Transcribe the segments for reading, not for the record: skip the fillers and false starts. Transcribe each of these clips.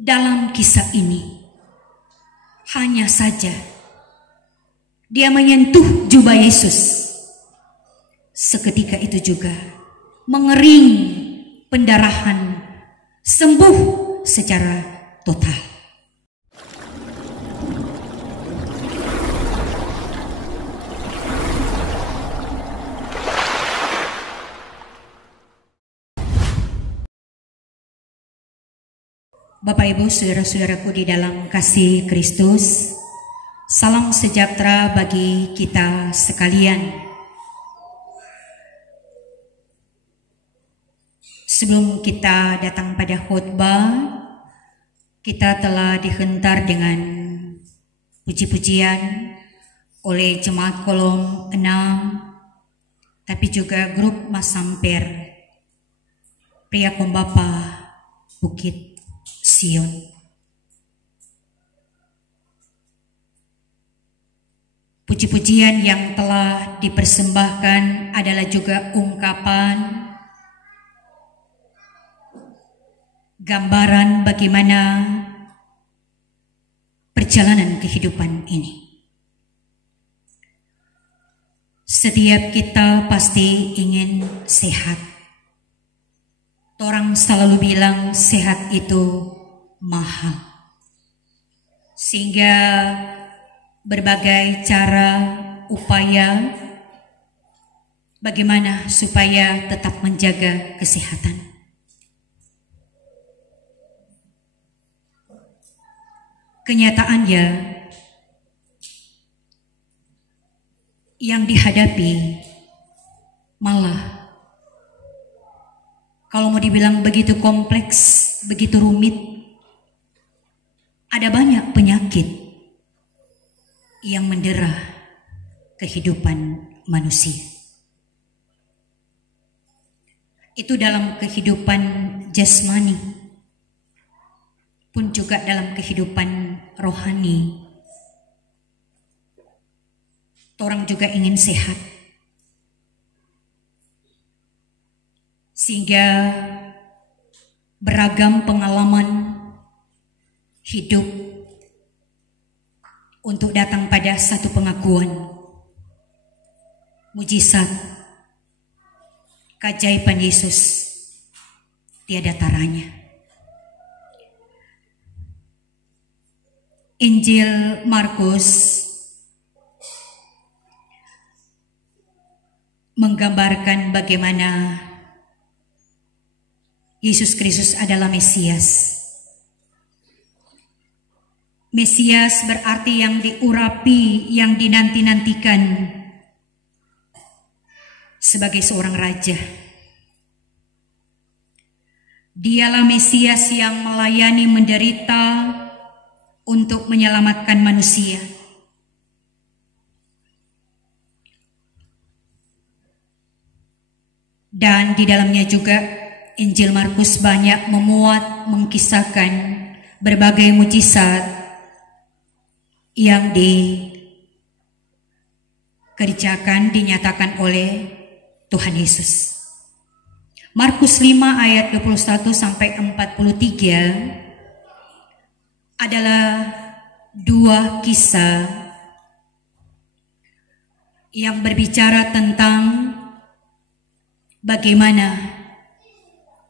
dalam kisah ini. Hanya saja dia menyentuh jubah Yesus. Seketika itu juga mengering, pendarahan, sembuh secara total. Bapak Ibu, saudara-saudaraku di dalam kasih Kristus, salam sejahtera bagi kita sekalian. Sebelum kita datang pada khotbah, kita telah dihentar dengan puji-pujian oleh Jemaat Kolom 6, tapi juga grup Mas Samper, Pria Pembapa Bukit Sion. Puji-pujian yang telah dipersembahkan adalah juga ungkapan gambaran bagaimana perjalanan kehidupan ini. Setiap kita pasti ingin sehat. Orang selalu bilang sehat itu mahal. Sehingga berbagai cara, upaya bagaimana supaya tetap menjaga kesehatan. Kenyataannya yang dihadapi malah kalau mau dibilang begitu kompleks, begitu rumit, ada banyak penyakit yang mendera kehidupan manusia. Itu dalam kehidupan jasmani, pun juga dalam kehidupan rohani. Orang juga ingin sehat. Sehingga beragam pengalaman hidup untuk datang pada satu pengakuan mujizat keajaiban Yesus tiada taranya. Injil Markus menggambarkan bagaimana Yesus Kristus adalah Mesias. Mesias berarti yang diurapi, yang dinanti-nantikan sebagai seorang raja. Dialah Mesias yang melayani, menderita untuk menyelamatkan manusia. Dan di dalamnya juga Injil Markus banyak memuat, mengkisahkan berbagai mujizat yang dikerjakan, dinyatakan oleh Tuhan Yesus. Markus 5 ayat 21 sampai 43 adalah dua kisah yang berbicara tentang bagaimana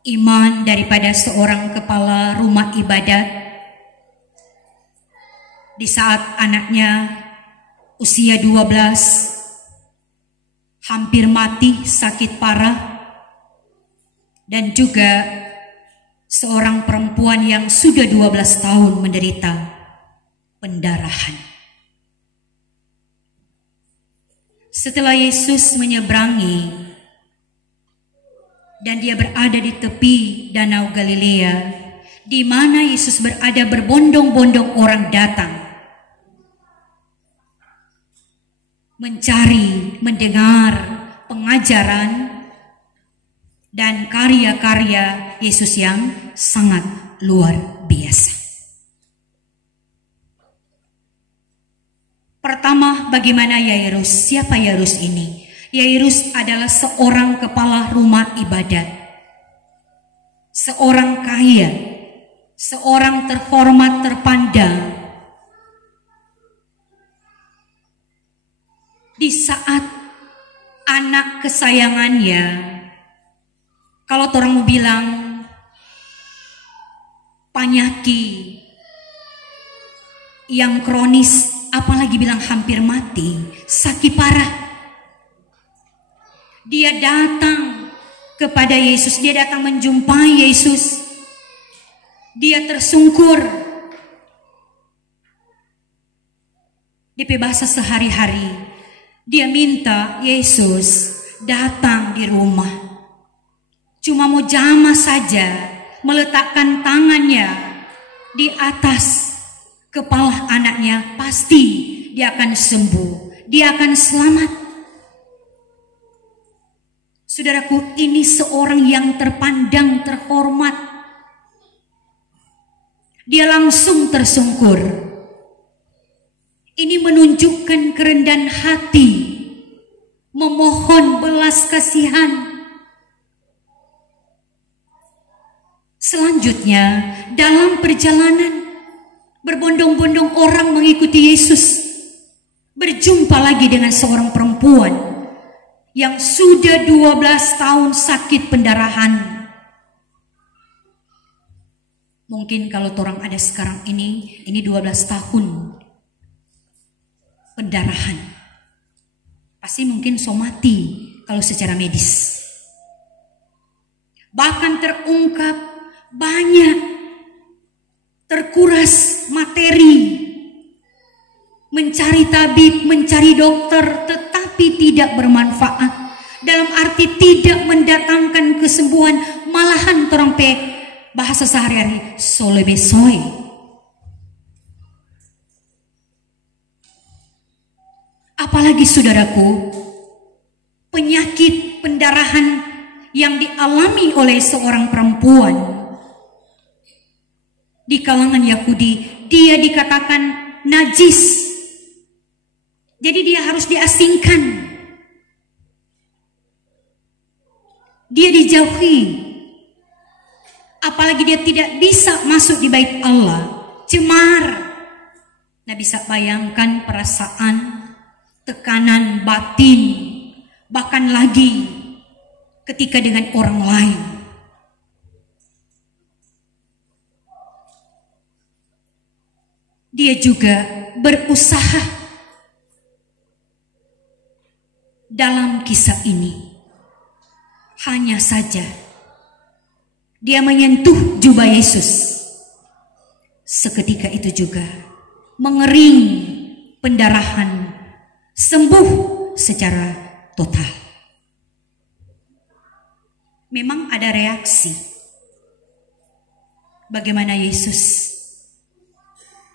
iman daripada seorang kepala rumah ibadat di saat anaknya usia 12 hampir mati sakit parah, dan juga seorang perempuan yang sudah 12 tahun menderita pendarahan. Setelah Yesus menyeberangi dan dia berada di tepi Danau Galilea, di mana Yesus berada, berbondong-bondong orang datang mencari, mendengar pengajaran dan karya-karya Yesus yang sangat luar biasa. Pertama, bagaimana Yairus? Siapa Yairus ini? Yairus adalah seorang kepala rumah ibadat, seorang kaya, seorang terhormat terpandang, di saat anak kesayangannya, kalau orang mau bilang penyakit yang kronis, apalagi bilang hampir mati, sakit parah, dia datang kepada Yesus, dia datang menjumpai Yesus. Dia tersungkur. Di bahasa sehari-hari, dia minta Yesus datang di rumah. Cuma mau jamah saja, meletakkan tangannya di atas kepala anaknya, pasti dia akan sembuh, dia akan selamat. Saudaraku, ini seorang yang terpandang, terhormat. Dia langsung tersungkur. Ini menunjukkan kerendahan hati, memohon belas kasihan. Selanjutnya, dalam perjalanan, berbondong-bondong orang mengikuti Yesus. Berjumpa lagi dengan seorang perempuan yang sudah 12 tahun sakit pendarahan. Mungkin kalau orang ada sekarang ini 12 tahun pendarahan. Pasti mungkin somati kalau secara medis. Bahkan terungkap banyak, terkuras materi, mencari tabib, mencari dokter, tetapi tidak bermanfaat. Dalam arti tidak mendatangkan kesembuhan, malahan orang bahasa sehari-hari solebesoy. Apalagi saudaraku, penyakit pendarahan yang dialami oleh seorang perempuan di kalangan Yahudi, dia dikatakan najis. Jadi dia harus diasingkan, dia dijauhi. Apalagi dia tidak bisa masuk di bait Allah, cemar. Nah, bisa bayangkan perasaan, tekanan batin, bahkan lagi ketika dengan orang lain. Dia juga berusaha dalam kisah ini. Hanya saja dia menyentuh jubah Yesus. Seketika itu juga mengering pendarahan, sembuh secara total. Memang ada reaksi. Bagaimana Yesus?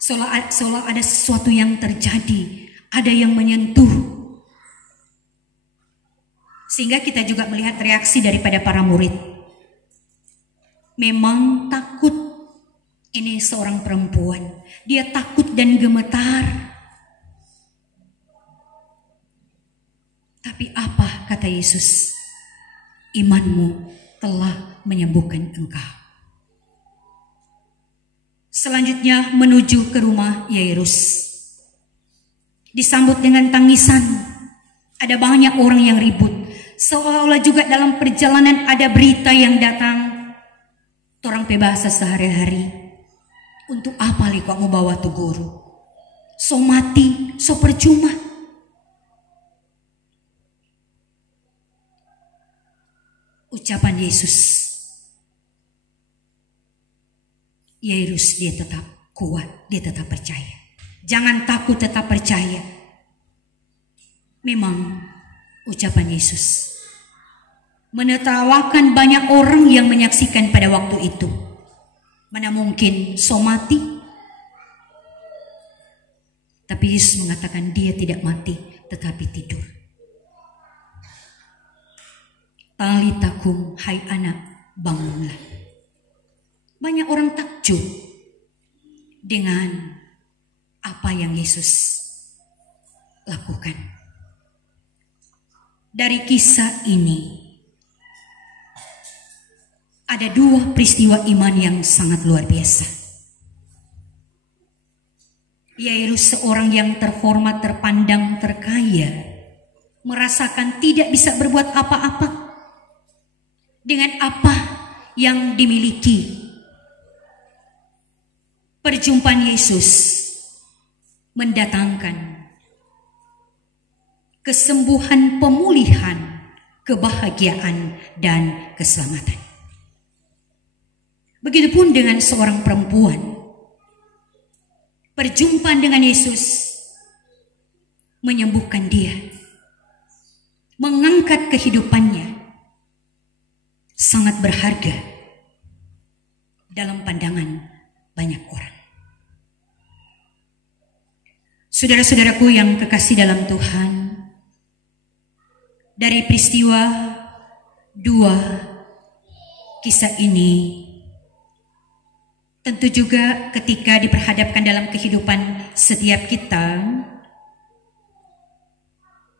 Seolah ada sesuatu yang terjadi, ada yang menyentuh. Sehingga kita juga melihat reaksi daripada para murid. Memang takut. Ini seorang perempuan, dia takut dan gemetar. Tapi apa kata Yesus? Imanmu telah menyembuhkan engkau. Selanjutnya menuju ke rumah Yairus. Disambut dengan tangisan. Ada banyak orang yang ribut. Seolah-olah juga dalam perjalanan ada berita yang datang. Orang bahasa sehari-hari. Untuk apa li kok mau bawa tu guru? So mati, so percuma. Ucapan Yesus. Yairus, dia tetap kuat, dia tetap percaya. Jangan takut, tetap percaya. Memang ucapan Yesus menertawakan banyak orang yang menyaksikan pada waktu itu. Mana mungkin so mati? Tapi Yesus mengatakan dia tidak mati, tetapi tidur. Talitakum, hai anak, bangunlah. Banyak orang takjub dengan apa yang Yesus lakukan. Dari kisah ini ada dua peristiwa iman yang sangat luar biasa. Yairus seorang yang terhormat, terpandang, terkaya, merasakan tidak bisa berbuat apa-apa dengan apa yang dimiliki. Perjumpaan Yesus mendatangkan kesembuhan, pemulihan, kebahagiaan, dan keselamatan. Begitupun dengan seorang perempuan. Perjumpaan dengan Yesus menyembuhkan dia, mengangkat kehidupannya, sangat berharga dalam pandangan banyak orang. Saudara-saudaraku yang kekasih dalam Tuhan, dari peristiwa dua kisah ini, tentu juga ketika diperhadapkan dalam kehidupan setiap kita,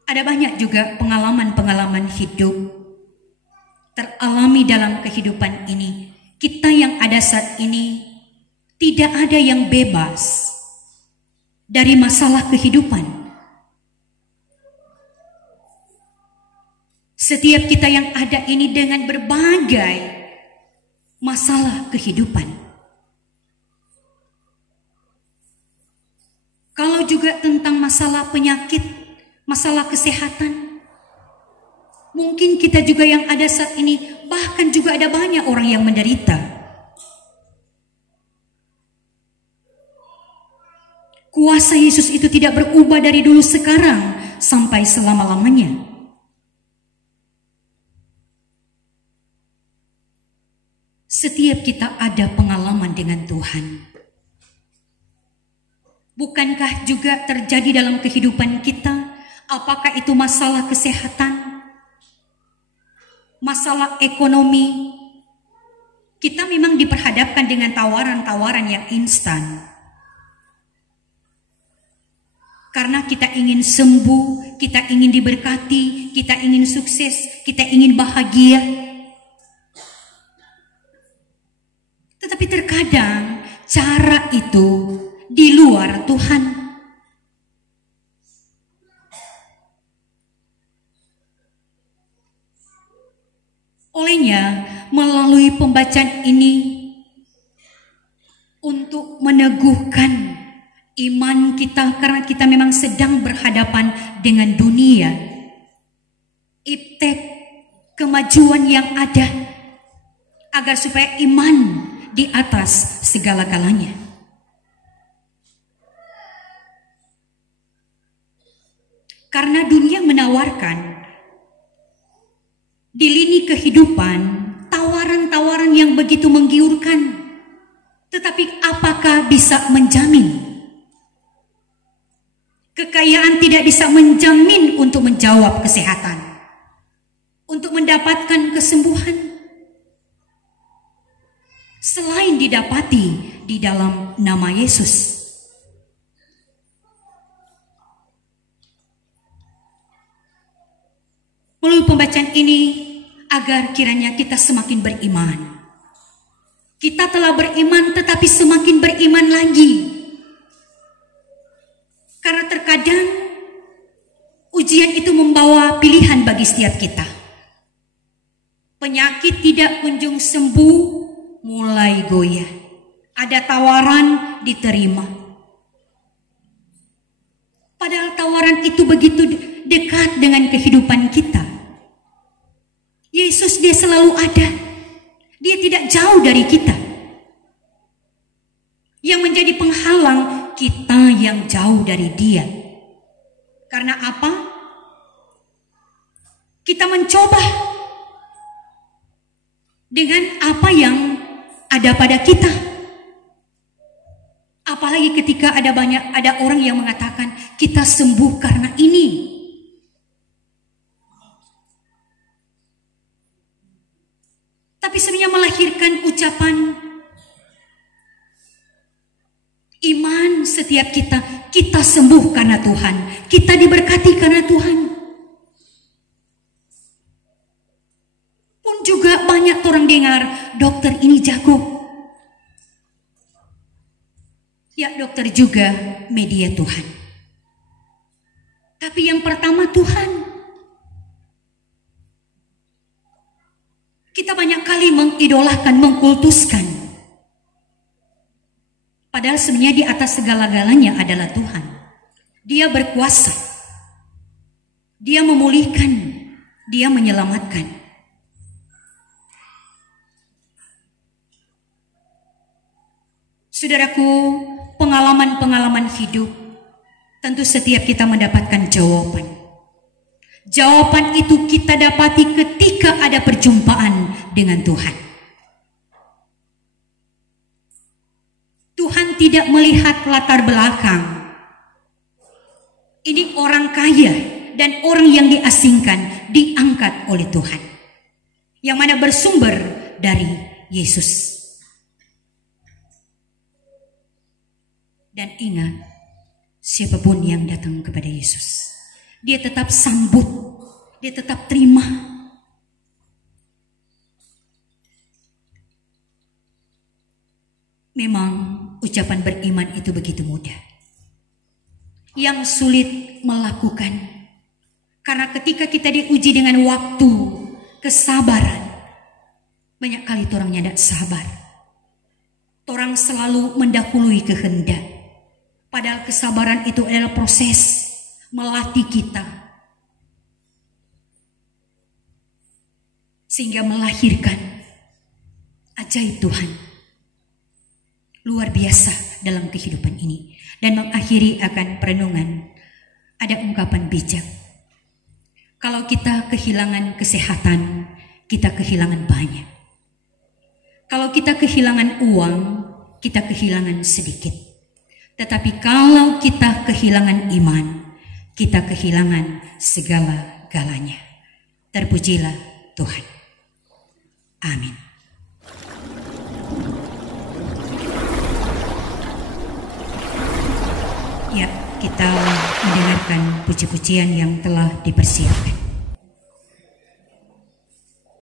ada banyak juga pengalaman-pengalaman hidup teralami dalam kehidupan ini. Kita yang ada saat ini tidak ada yang bebas dari masalah kehidupan. Setiap kita yang ada ini dengan berbagai masalah kehidupan. Kalau juga tentang masalah penyakit, masalah kesehatan, mungkin kita juga yang ada saat ini, bahkan juga ada banyak orang yang menderita. Kuasa Yesus itu tidak berubah dari dulu sekarang sampai selama-lamanya. Setiap kita ada pengalaman dengan Tuhan. Bukankah juga terjadi dalam kehidupan kita, apakah itu masalah kesehatan, masalah ekonomi, kita memang diperhadapkan dengan tawaran-tawaran yang instan. Karena kita ingin sembuh, kita ingin diberkati, kita ingin sukses, kita ingin bahagia. Tetapi terkadang cara itu di luar Tuhan. Olehnya, melalui pembacaan ini untuk meneguhkan iman kita, karena kita memang sedang berhadapan dengan dunia, iptek kemajuan yang ada, agar supaya iman di atas segala-galanya. Karena dunia menawarkan di lini kehidupan tawaran-tawaran yang begitu menggiurkan, tetapi apakah bisa menjamin? Kekayaan tidak bisa menjamin untuk menjawab kesehatan, untuk mendapatkan kesembuhan, selain didapati di dalam nama Yesus. Melalui pembacaan ini, agar kiranya kita semakin beriman. Kita telah beriman, tetapi semakin beriman lagi. Karena terkadang ujian itu membawa pilihan bagi setiap kita. Penyakit tidak kunjung sembuh, mulai goyah. Ada tawaran, diterima. Padahal tawaran itu begitu dekat dengan kehidupan kita. Yesus dia selalu ada. Dia tidak jauh dari kita. Yang menjadi penghalang kita yang jauh dari dia. Karena apa? Kita mencoba dengan apa yang ada pada kita. Apalagi ketika ada orang yang mengatakan kita sembuh karena ini. Tapi sebenarnya melahirkan ucapan iman setiap kita sembuh karena Tuhan, kita diberkati karena Tuhan. Pun juga banyak orang dengar, dokter ini jago. Ya dokter juga, media Tuhan. Tapi yang pertama Tuhan. Kita banyak kali mengidolakan, mengkultuskan. Padahal sebenarnya di atas segala-galanya adalah Tuhan. Dia berkuasa. Dia memulihkan. Dia menyelamatkan. Saudaraku, pengalaman-pengalaman hidup, tentu setiap kita mendapatkan jawaban. Jawaban itu kita dapati ketika ada perjumpaan dengan Tuhan. Tuhan tidak melihat latar belakang. Ini orang kaya dan orang yang diasingkan diangkat oleh Tuhan. Yang mana bersumber dari Yesus. Dan ingat, siapapun yang datang kepada Yesus, dia tetap sambut, dia tetap terima. Memang ucapan beriman itu begitu mudah. Yang sulit melakukan. Karena ketika kita diuji dengan waktu, kesabaran, banyak kali orangnya tidak sabar. Orang selalu mendahului kehendak. Padahal kesabaran itu adalah proses melatih kita. Sehingga melahirkan ajaib Tuhan. Luar biasa dalam kehidupan ini. Dan mengakhiri akan perenungan. Ada ungkapan bijak. Kalau kita kehilangan kesehatan, kita kehilangan banyak. Kalau kita kehilangan uang, kita kehilangan sedikit. Tetapi kalau kita kehilangan iman, kita kehilangan segala-galanya. Terpujilah Tuhan. Amin. Ya, kita mendengarkan puji-pujian yang telah dipersiapkan.